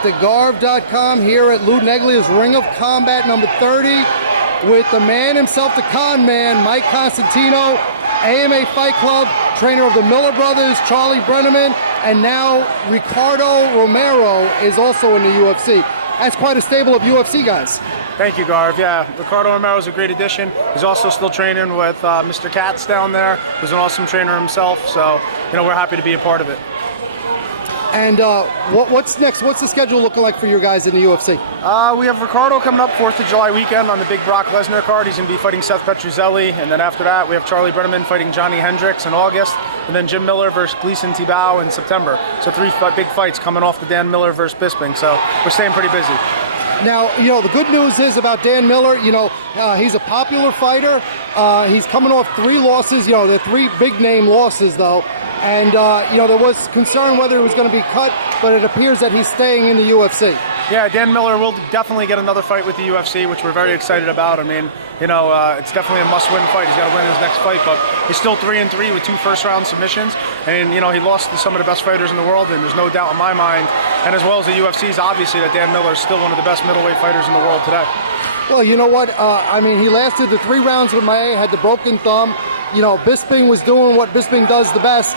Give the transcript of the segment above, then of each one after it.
at thegarv.com here at Lou Neglia's Ring of Combat number 30 with the man himself, the con man, Mike Constantino, AMA Fight Club, trainer of the Miller brothers, Charlie Brenneman, and now Ricardo Romero is also in the UFC. That's quite a stable of UFC guys. Thank you, Garv. Yeah, Ricardo Romero is a great addition. He's also still training with Mr. Katz down there, who's an awesome trainer himself. So, we're happy to be a part of it. And what's next? What's the schedule looking like for your guys in the UFC? We have Ricardo coming up 4th of July weekend on the big Brock Lesnar card. He's going to be fighting Seth Petruzzelli. And then after that, we have Charlie Brenneman fighting Johnny Hendricks in August. And then Jim Miller versus Gleison Tibau in September. So 3 big fights coming off the Dan Miller versus Bisping. So we're staying pretty busy. Now, the good news is about Dan Miller, he's a popular fighter. He's coming off 3 losses. They're 3 big-name losses, though. And, there was concern whether he was going to be cut, but it appears that he's staying in the UFC. Yeah, Dan Miller will definitely get another fight with the UFC, which we're very excited about. I mean, it's definitely a must-win fight. He's got to win his next fight, but he's still 3-3 with 2 first-round submissions. And, he lost to some of the best fighters in the world, and there's no doubt in my mind, and as well as the UFC's, obviously, that Dan Miller is still one of the best middleweight fighters in the world today. Well, you know what? He lasted the 3 rounds with Maia, had the broken thumb. Bisping was doing what Bisping does the best.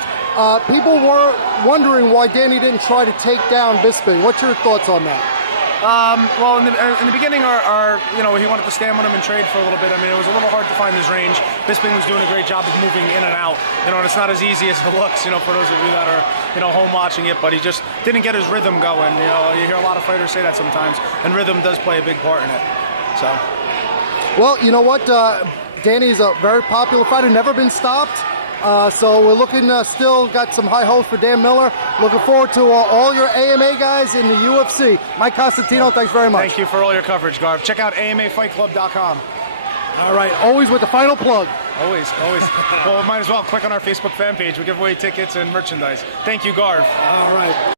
People were wondering why Danny didn't try to take down Bisping. What's your thoughts on that? Well, in the beginning, he wanted to stand with him and trade for a little bit. I mean, it was a little hard to find his range. Bisping was doing a great job of moving in and out. And it's not as easy as it looks, for those of you that are, home watching it. But he just didn't get his rhythm going. You hear a lot of fighters say that sometimes, and rhythm does play a big part in it. So. Well, you know what? Danny's a very popular fighter, never been stopped. So we're looking, still got some high hopes for Dan Miller. Looking forward to all your AMA guys in the UFC. Mike Constantino, thanks very much. Thank you for all your coverage, Garv. Check out AMAFightClub.com. All right, always with the final plug. Always. Well, might as well click on our Facebook fan page. We give away tickets and merchandise. Thank you, Garv. All right.